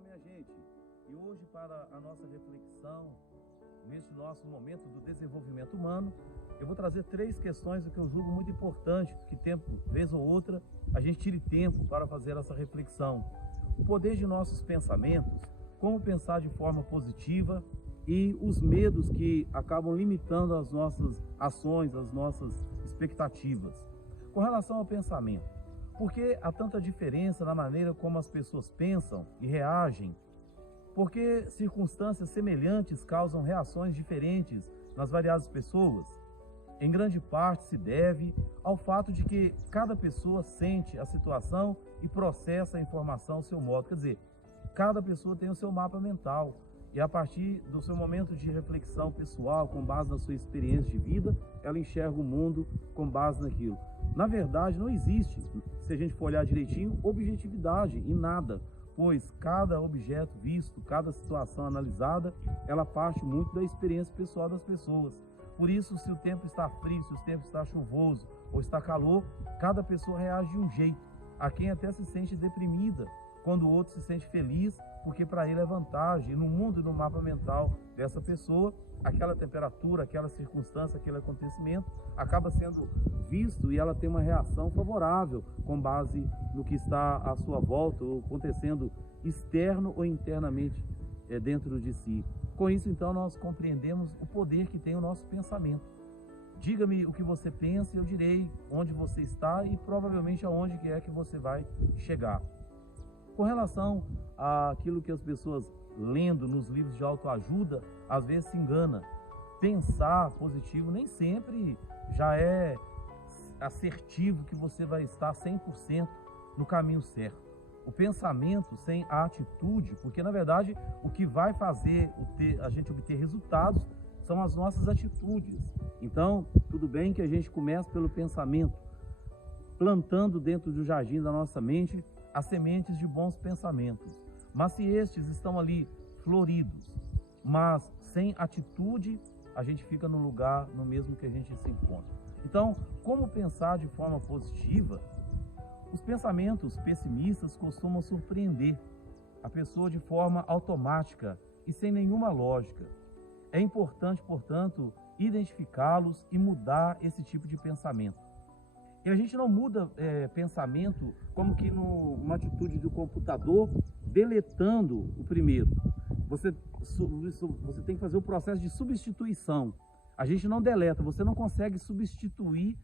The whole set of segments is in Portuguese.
Olá, minha gente, e hoje para a nossa reflexão, neste nosso momento do desenvolvimento humano, eu vou trazer 3 questões que eu julgo muito importante, que vez ou outra, a gente tire tempo para fazer essa reflexão. O poder de nossos pensamentos, como pensar de forma positiva e os medos que acabam limitando as nossas ações, as nossas expectativas. Com relação ao pensamento, por que há tanta diferença na maneira como as pessoas pensam e reagem? Por que circunstâncias semelhantes causam reações diferentes nas variadas pessoas? Em grande parte se deve ao fato de que cada pessoa sente a situação e processa a informação ao seu modo. Quer dizer, cada pessoa tem o seu mapa mental e a partir do seu momento de reflexão pessoal, com base na sua experiência de vida, ela enxerga o mundo com base naquilo. Na verdade, não existe, se a gente for olhar direitinho, objetividade em nada, pois cada objeto visto, cada situação analisada, ela parte muito da experiência pessoal das pessoas. Por isso, se o tempo está frio, se o tempo está chuvoso ou está calor, cada pessoa reage de um jeito. Há quem até se sente deprimida, quando o outro se sente feliz, porque para ele é vantagem. E no mundo e no mapa mental dessa pessoa, aquela temperatura, aquela circunstância, aquele acontecimento acaba sendo visto e ela tem uma reação favorável com base no que está à sua volta ou acontecendo externo ou internamente dentro de si. Com isso, então, nós compreendemos o poder que tem o nosso pensamento. Diga-me o que você pensa e eu direi onde você está e provavelmente aonde é que você vai chegar. Com relação àquilo que as pessoas lendo nos livros de autoajuda, às vezes se engana. Pensar positivo nem sempre já é assertivo que você vai estar 100% no caminho certo. O pensamento sem a atitude, porque na verdade o que vai fazer a gente obter resultados são as nossas atitudes. Então, tudo bem que a gente comece pelo pensamento, plantando dentro do jardim da nossa mente as sementes de bons pensamentos. Mas se estes estão ali floridos, mas sem atitude, a gente fica no lugar, no mesmo que a gente se encontra. Então, como pensar de forma positiva? Os pensamentos pessimistas costumam surpreender a pessoa de forma automática e sem nenhuma lógica. É importante, portanto, identificá-los e mudar esse tipo de pensamento. E a gente não muda pensamento como que numa atitude do computador, deletando o primeiro. Você tem que fazer o processo de substituição. A gente não deleta, você não consegue substituir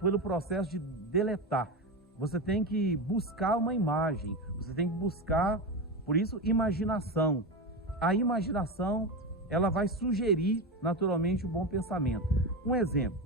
pelo processo de deletar. Você tem que buscar uma imagem, você tem que buscar, por isso, imaginação. A imaginação, ela vai sugerir naturalmente o bom pensamento. Um exemplo,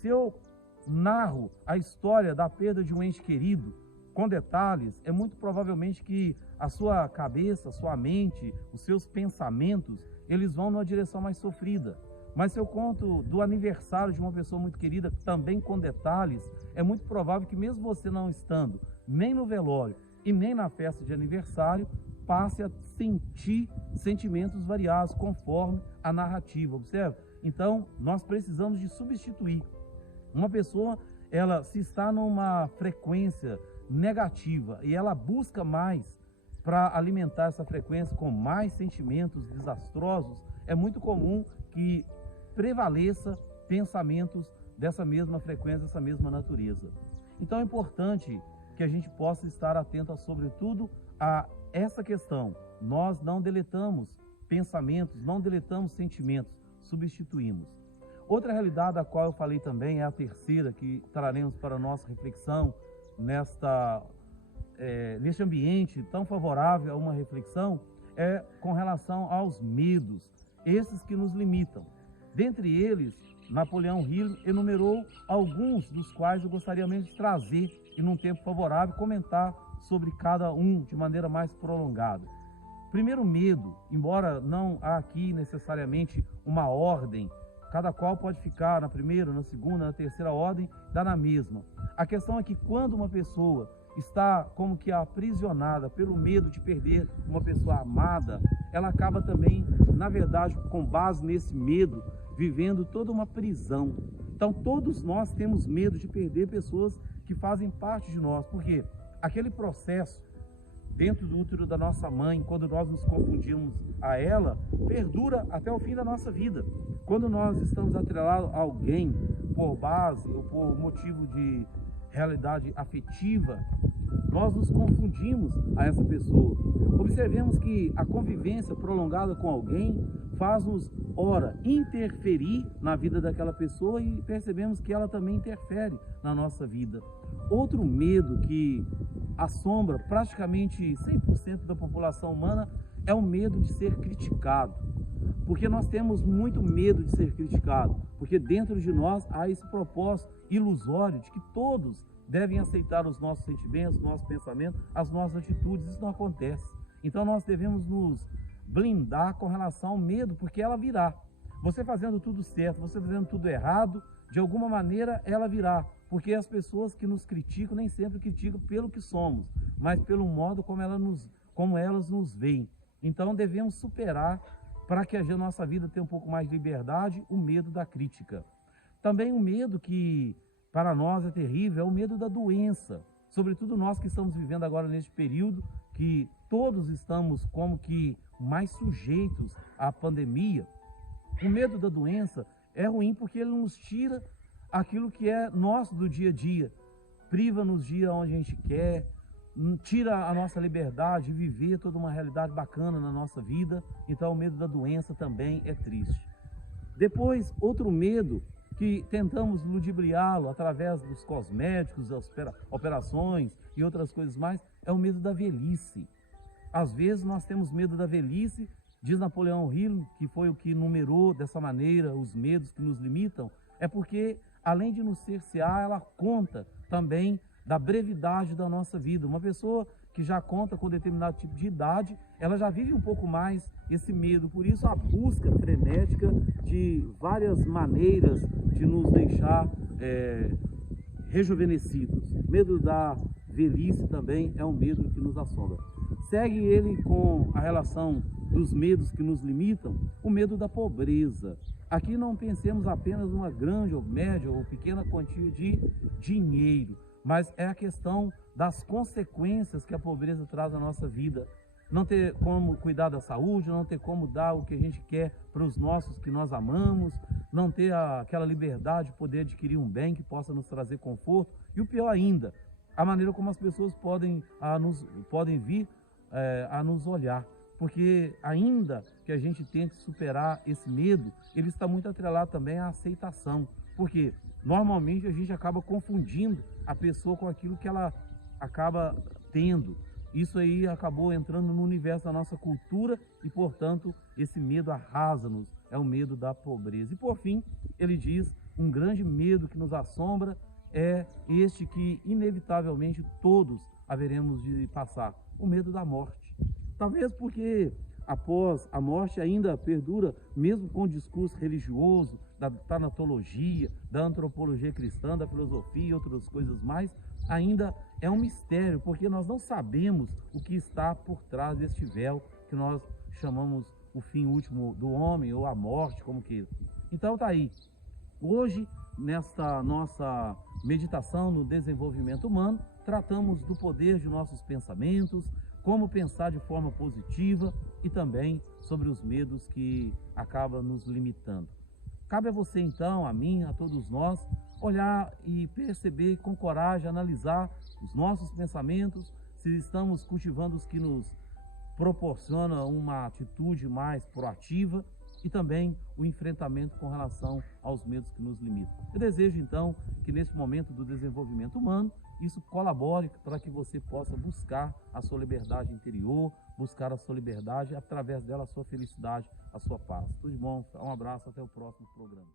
se eu narro a história da perda de um ente querido com detalhes, é muito provavelmente que a sua cabeça, a sua mente, os seus pensamentos, eles vão numa direção mais sofrida. Mas se eu conto do aniversário de uma pessoa muito querida, também com detalhes, é muito provável que mesmo você não estando nem no velório e nem na festa de aniversário, passe a sentir sentimentos variados conforme a narrativa, observa? Então, nós precisamos de substituir. Uma pessoa, ela se está numa frequência negativa e ela busca mais para alimentar essa frequência com mais sentimentos desastrosos, é muito comum que prevaleça pensamentos dessa mesma frequência, dessa mesma natureza. Então é importante que a gente possa estar atento, sobretudo, a essa questão. Nós não deletamos pensamentos, não deletamos sentimentos, substituímos. Outra realidade da qual eu falei também é a terceira, que traremos para a nossa reflexão neste ambiente tão favorável a uma reflexão, é com relação aos medos, esses que nos limitam. Dentre eles, Napoleão Hill enumerou alguns dos quais eu gostaria mesmo de trazer e num tempo favorável comentar sobre cada um de maneira mais prolongada. Primeiro, medo, embora não há aqui necessariamente uma ordem, cada qual pode ficar na primeira, na segunda, na terceira ordem, dá na mesma. A questão é que quando uma pessoa está como que aprisionada pelo medo de perder uma pessoa amada, ela acaba também, na verdade, com base nesse medo, vivendo toda uma prisão. Então todos nós temos medo de perder pessoas que fazem parte de nós, porque aquele processo dentro do útero da nossa mãe, quando nós nos confundimos a ela, perdura até o fim da nossa vida. Quando nós estamos atrelados a alguém por base ou por motivo de realidade afetiva, nós nos confundimos a essa pessoa. Observemos que a convivência prolongada com alguém faz-nos, ora, interferir na vida daquela pessoa e percebemos que ela também interfere na nossa vida. Outro medo que assombra praticamente 100% da população humana é o medo de ser criticado. Porque nós temos muito medo de ser criticado, porque dentro de nós há esse propósito ilusório de que todos devem aceitar os nossos sentimentos, os nossos pensamentos, as nossas atitudes. Isso não acontece. Então nós devemos nos blindar com relação ao medo, porque ela virá. Você fazendo tudo certo, você fazendo tudo errado, de alguma maneira ela virá. Porque as pessoas que nos criticam nem sempre criticam pelo que somos, mas pelo modo como elas nos veem. Então devemos superar, para que a nossa vida tenha um pouco mais de liberdade, o medo da crítica. Também o medo que para nós é terrível é o medo da doença. Sobretudo nós que estamos vivendo agora neste período, que todos estamos como que mais sujeitos à pandemia. O medo da doença é ruim porque ele nos tira aquilo que é nosso do dia a dia. Priva-nos de ir onde a gente quer, tira a nossa liberdade de viver toda uma realidade bacana na nossa vida. Então o medo da doença também é triste. Depois, outro medo que tentamos ludibriá-lo através dos cosméticos, das operações e outras coisas mais, é o medo da velhice. Às vezes nós temos medo da velhice, diz Napoleão Hill, que foi o que numerou dessa maneira os medos que nos limitam, é porque além de nos cercear, ela conta também da brevidade da nossa vida. Uma pessoa que já conta com determinado tipo de idade, ela já vive um pouco mais esse medo. Por isso a busca frenética de várias maneiras de nos deixar rejuvenescidos. Medo da velhice também é um medo que nos assombra. Segue ele com a relação dos medos que nos limitam, o medo da pobreza. Aqui não pensemos apenas numa grande ou média ou pequena quantia de dinheiro, mas é a questão das consequências que a pobreza traz à nossa vida. Não ter como cuidar da saúde, não ter como dar o que a gente quer para os nossos que nós amamos, não ter aquela liberdade de poder adquirir um bem que possa nos trazer conforto. E o pior ainda, a maneira como as pessoas podem vir a nos olhar. Porque ainda que a gente tente superar esse medo, ele está muito atrelado também à aceitação. Porque normalmente a gente acaba confundindo a pessoa com aquilo que ela acaba tendo. Isso aí acabou entrando no universo da nossa cultura e, portanto, esse medo arrasa-nos, é o medo da pobreza. E por fim, ele diz, um grande medo que nos assombra é este que inevitavelmente todos haveremos de passar, o medo da morte. Talvez porque após a morte ainda perdura, mesmo com o discurso religioso, da tanatologia, da antropologia cristã, da filosofia e outras coisas mais, ainda é um mistério, porque nós não sabemos o que está por trás deste véu que nós chamamos o fim último do homem, ou a morte, como queira. Então tá aí. Hoje, nesta nossa meditação no desenvolvimento humano, tratamos do poder de nossos pensamentos, como pensar de forma positiva e também sobre os medos que acabam nos limitando. Cabe a você então, a mim, a todos nós, olhar e perceber com coragem, analisar os nossos pensamentos, se estamos cultivando os que nos proporcionam uma atitude mais proativa e também o enfrentamento com relação aos medos que nos limitam. Eu desejo então que nesse momento do desenvolvimento humano, isso colabore para que você possa buscar a sua liberdade interior, buscar a sua liberdade, através dela a sua felicidade, a sua paz. Tudo de bom, um abraço, até o próximo programa.